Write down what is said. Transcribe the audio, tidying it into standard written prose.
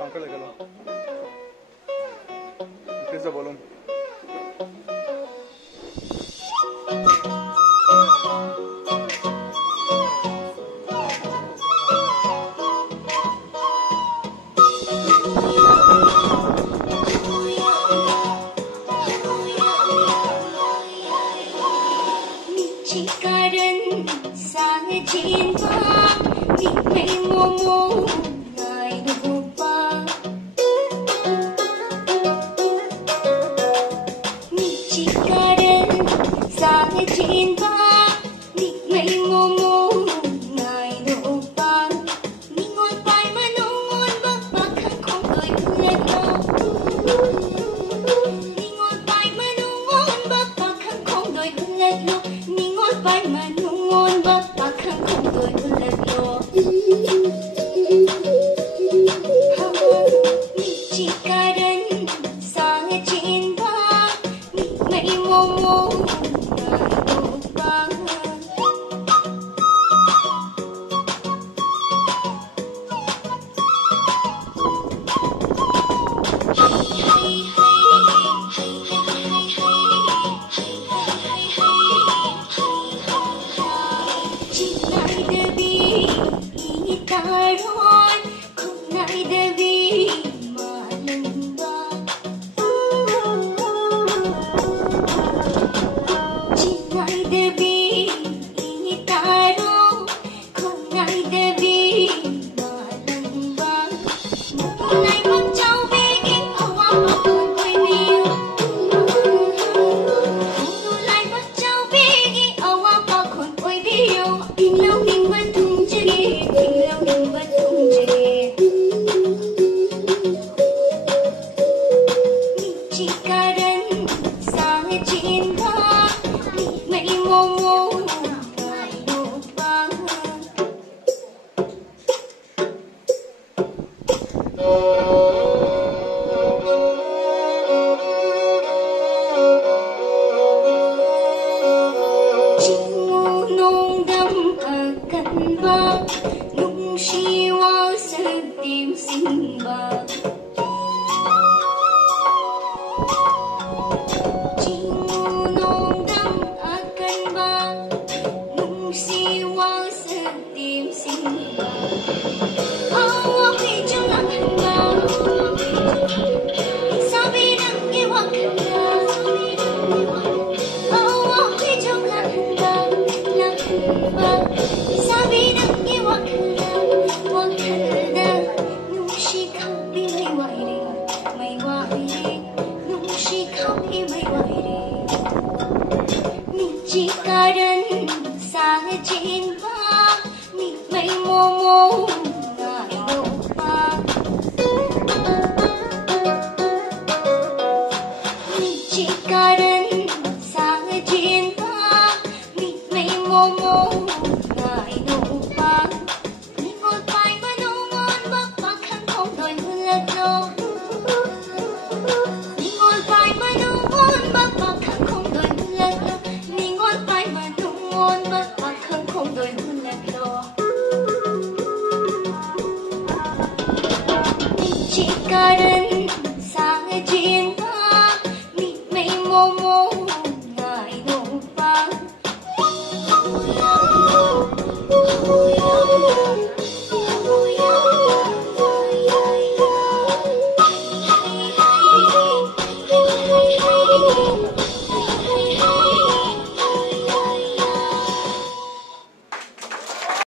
Uncle, increase the volume. Chỉ कारण sang chiến thắng thì mây mù mù ngài đủ ba chỉ कारण sang chiến thắng thì mây mù mù ngài đủ ba mi ngồi bài mà nông ngôn bắc bắc khăn không đôi lần nào mi ngồi bài mà nông ngôn bắc bắc khăn không đôi lần nào mi ngồi bài mà nông ngôn bắc bắc khăn không đôi lần nào chỉ कारण sang chiến thắng mây mù mù ngài đủ ba chỉ ngại đời vì ý ta rồi không ngại đời vì mà lần ba chỉ ngại đời vì ý ta rồi không ngại đời vì mà lần ba một ngày con cháu về kiếm ông mà con quay nhiều một ngày con cháu về kiếm ông mà con quay nhiều tình lâu tình vẫn thung chơi tình lâu tình vẫn thung chơi chỉ कारण sang chiến thắng mây mù mù ngài đủ ba chỉ ngu nung đâm akan ba nung siwa sa tim simba chỉ ngu nung đâm akan ba nung siwa sa tim simba awak trong lòng hành ba sabi ng iwak na awak trong lòng hành ba sabi ng iwak na wag na nung si khóc đi mây ngoại đi nung si khóc đi mây ngoại đi chỉ कारण sang chiến thắng mây mù mù ngài đủ ba chỉ कारण sang chiến thắng mây mù mù ngài đủ ba mi ngồi bài mà nông ngôn bắc bắc khăn không đôi lần nào mi ngồi bài mà nông ngôn bắc bắc khăn không đôi lần nào mi ngồi bài mà nông ngôn bắc bắc khăn không đôi lần nào chỉ कारण sang chiến thắng mây mù mù ngài đủ ba